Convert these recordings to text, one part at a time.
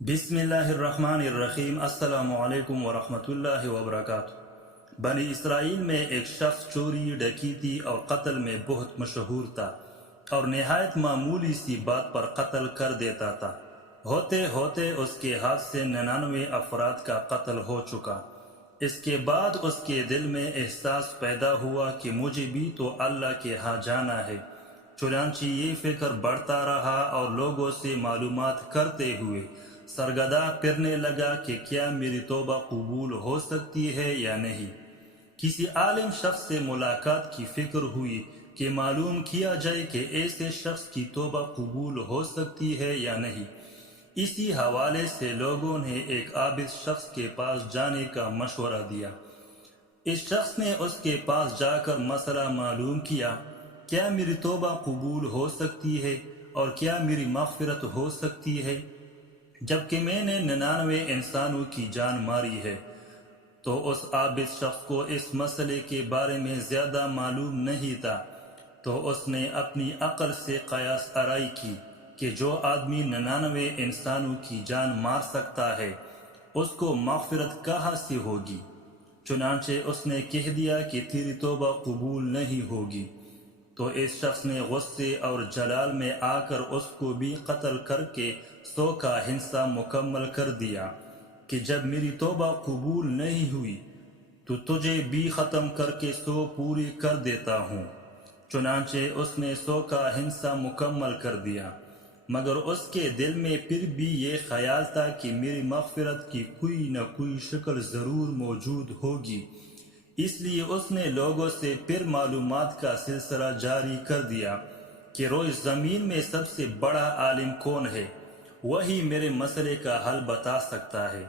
بسم اللہ الرحمن الرحیم۔ السلام علیکم ورحمۃ اللہ وبرکاتہ۔ بنی اسرائیل میں ایک شخص چوری، ڈکیتی اور قتل میں بہت مشہور تھا اور نہایت معمولی سی بات پر قتل کر دیتا تھا۔ ہوتے ہوتے اس کے ہاتھ سے 99 افراد کا قتل ہو چکا۔ اس کے بعد اس کے دل میں احساس پیدا ہوا کہ مجھے بھی تو اللہ کے ہاں جانا ہے۔ چنانچہ یہ فکر بڑھتا رہا اور لوگوں سے معلومات کرتے ہوئے سرگرداں پھرنے لگا کہ کیا میری توبہ قبول ہو سکتی ہے یا نہیں۔ کسی عالم شخص سے ملاقات کی فکر ہوئی کہ معلوم کیا جائے کہ ایسے شخص کی توبہ قبول ہو سکتی ہے یا نہیں۔ اسی حوالے سے لوگوں نے ایک عابد شخص کے پاس جانے کا مشورہ دیا۔ اس شخص نے اس کے پاس جا کر مسئلہ معلوم کیا، کیا میری توبہ قبول ہو سکتی ہے اور کیا میری مغفرت ہو سکتی ہے، جبکہ میں نے 99 انسانوں کی جان ماری ہے۔ تو اس عابد شخص کو اس مسئلے کے بارے میں زیادہ معلوم نہیں تھا، تو اس نے اپنی عقل سے قیاس آرائی کی کہ جو آدمی 99 انسانوں کی جان مار سکتا ہے اس کو مغفرت کہاں سے ہوگی۔ چنانچہ اس نے کہہ دیا کہ تیری توبہ قبول نہیں ہوگی۔ تو اس شخص نے غصے اور جلال میں آ کر اس کو بھی قتل کر کے 100 کا حصہ مکمل کر دیا کہ جب میری توبہ قبول نہیں ہوئی تو تجھے بھی ختم کر کے 100 پوری کر دیتا ہوں۔ چنانچہ اس نے 100 کا حصہ مکمل کر دیا، مگر اس کے دل میں پھر بھی یہ خیال تھا کہ میری مغفرت کی کوئی نہ کوئی شکل ضرور موجود ہوگی۔ اس لیے اس نے لوگوں سے پھر معلومات کا سلسلہ جاری کر دیا کہ روئے زمین میں سب سے بڑا عالم کون ہے، وہی میرے مسئلے کا حل بتا سکتا ہے۔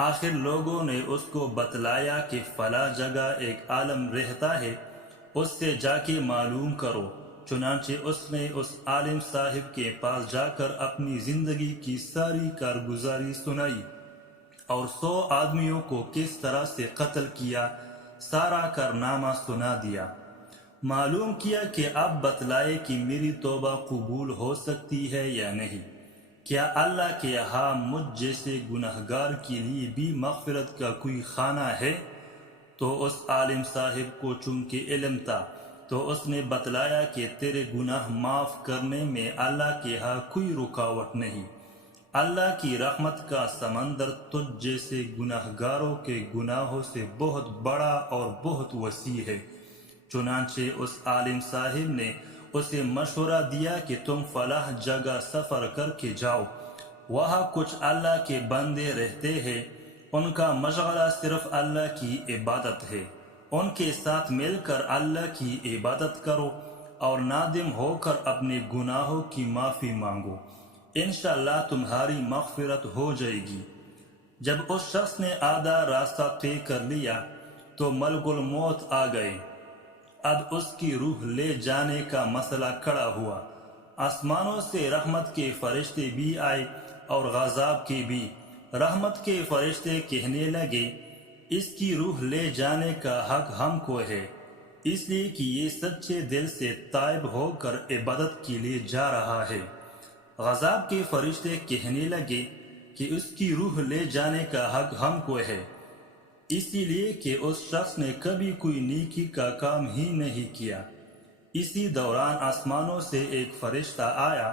آخر لوگوں نے اس کو بتلایا کہ فلاں جگہ ایک عالم رہتا ہے، اس سے جا کے معلوم کرو۔ چنانچہ اس نے اس عالم صاحب کے پاس جا کر اپنی زندگی کی ساری کارگزاری سنائی اور 100 آدمیوں کو کس طرح سے قتل کیا سارا کارنامہ سنا دیا۔ معلوم کیا کہ اب بتلائے کہ میری توبہ قبول ہو سکتی ہے یا نہیں، کیا اللہ کے ہاں مجھ جیسے گناہگار کے لیے بھی مغفرت کا کوئی خانہ ہے۔ تو اس عالم صاحب کو چونکہ علم تھا تو اس نے بتلایا کہ تیرے گناہ معاف کرنے میں اللہ کے ہاں کوئی رکاوٹ نہیں۔ اللہ کی رحمت کا سمندر تجھ جیسے گناہگاروں کے گناہوں سے بہت بڑا اور بہت وسیع ہے۔ چنانچہ اس عالم صاحب نے اسے مشورہ دیا کہ تم فلاں جگہ سفر کر کے جاؤ، وہاں کچھ اللہ کے بندے رہتے ہیں، ان کا مشغلہ صرف اللہ کی عبادت ہے، ان کے ساتھ مل کر اللہ کی عبادت کرو اور نادم ہو کر اپنے گناہوں کی معافی مانگو، انشاءاللہ تمہاری مغفرت ہو جائے گی۔ جب اس شخص نے آدھا راستہ طے کر لیا تو ملک الموت آ گئے۔ اب اس کی روح لے جانے کا مسئلہ کھڑا ہوا۔ آسمانوں سے رحمت کے فرشتے بھی آئے اور غضب کے بھی۔ رحمت کے فرشتے کہنے لگے، اس کی روح لے جانے کا حق ہم کو ہے، اس لیے کہ یہ سچے دل سے تائب ہو کر عبادت کے لیے جا رہا ہے۔ غضب کے فرشتے کہنے لگے کہ اس کی روح لے جانے کا حق ہم کو ہے، اسی لیے کہ اس شخص نے کبھی کوئی نیکی کا کام ہی نہیں کیا۔ اسی دوران آسمانوں سے ایک فرشتہ آیا۔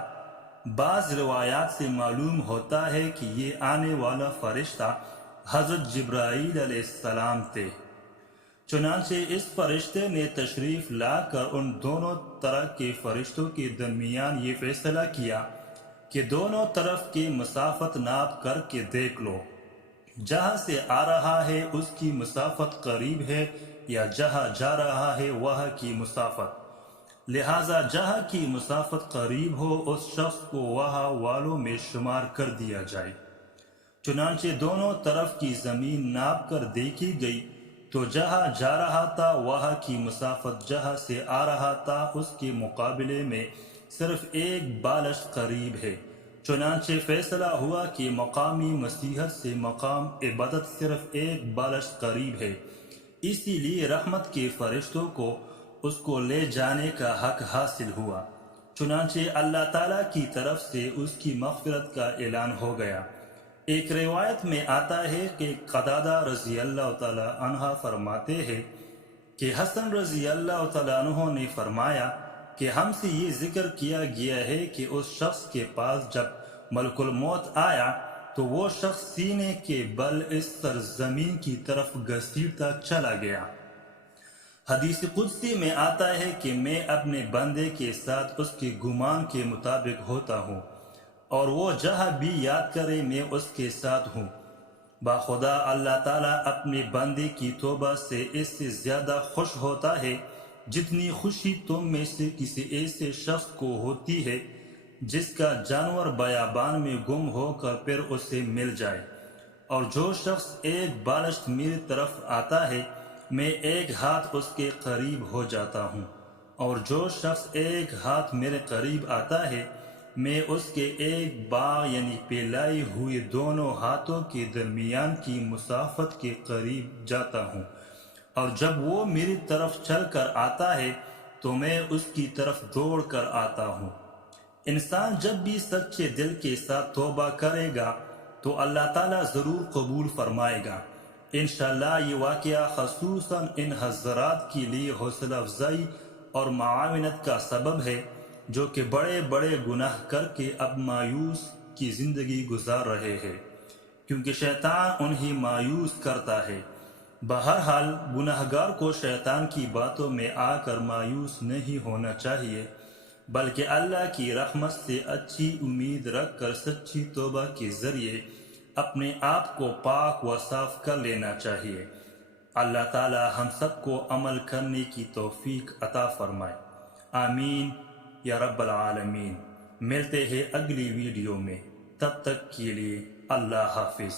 بعض روایات سے معلوم ہوتا ہے کہ یہ آنے والا فرشتہ حضرت جبرائیل علیہ السلام تھے۔ چنانچہ اس فرشتے نے تشریف لا کر ان دونوں طرح کے فرشتوں کے درمیان یہ فیصلہ کیا کہ دونوں طرف کی مسافت ناپ کر کے دیکھ لو، جہاں سے آ رہا ہے اس کی مسافت قریب ہے یا جہاں جا رہا ہے وہاں کی مسافت، لہذا جہاں کی مسافت قریب ہو اس شخص کو وہاں والوں میں شمار کر دیا جائے۔ چنانچہ دونوں طرف کی زمین ناپ کر دیکھی گئی تو جہاں جا رہا تھا وہاں کی مسافت جہاں سے آ رہا تھا اس کے مقابلے میں صرف ایک بالش قریب ہے۔ چنانچہ فیصلہ ہوا کہ مقامی مسیحت سے مقام عبادت صرف ایک بالش قریب ہے، اسی لیے رحمت کے فرشتوں کو اس کو لے جانے کا حق حاصل ہوا۔ چنانچہ اللہ تعالیٰ کی طرف سے اس کی مغفرت کا اعلان ہو گیا۔ ایک روایت میں آتا ہے کہ قتادہ رضی اللہ تعالی عنہ فرماتے ہیں کہ حسن رضی اللہ تعالیٰ عنہ نے فرمایا کہ ہم سے یہ ذکر کیا گیا ہے کہ اس شخص کے پاس جب ملک الموت آیا تو وہ شخص سینے کے بل اس سرزمین کی طرف گھسیٹتا چلا گیا۔ حدیث قدسی میں آتا ہے کہ میں اپنے بندے کے ساتھ اس کے گمان کے مطابق ہوتا ہوں، اور وہ جہاں بھی یاد کرے میں اس کے ساتھ ہوں۔ باخدا اللہ تعالیٰ اپنے بندے کی توبہ سے اس سے زیادہ خوش ہوتا ہے جتنی خوشی تم میں سے کسی ایسے شخص کو ہوتی ہے جس کا جانور بیابان میں گم ہو کر پھر اسے مل جائے۔ اور جو شخص ایک بالشت میری طرف آتا ہے میں ایک ہاتھ اس کے قریب ہو جاتا ہوں، اور جو شخص ایک ہاتھ میرے قریب آتا ہے میں اس کے ایک باغ یعنی پھیلائی ہوئے دونوں ہاتھوں کے درمیان کی مسافت کے قریب جاتا ہوں، اور جب وہ میری طرف چل کر آتا ہے تو میں اس کی طرف دوڑ کر آتا ہوں۔ انسان جب بھی سچے دل کے ساتھ توبہ کرے گا تو اللہ تعالیٰ ضرور قبول فرمائے گا۔ انشاءاللہ یہ واقعہ خصوصاً ان حضرات کے لیے حوصلہ افزائی اور معاونت کا سبب ہے جو کہ بڑے بڑے گناہ کر کے اب مایوس کی زندگی گزار رہے ہیں، کیونکہ شیطان انہیں مایوس کرتا ہے۔ بہرحال گناہگار کو شیطان کی باتوں میں آ کر مایوس نہیں ہونا چاہیے، بلکہ اللہ کی رحمت سے اچھی امید رکھ کر سچی توبہ کے ذریعے اپنے آپ کو پاک و صاف کر لینا چاہیے۔ اللہ تعالی ہم سب کو عمل کرنے کی توفیق عطا فرمائے، آمین یا رب العالمین۔ ملتے ہیں اگلی ویڈیو میں، تب تک کے لیے اللہ حافظ۔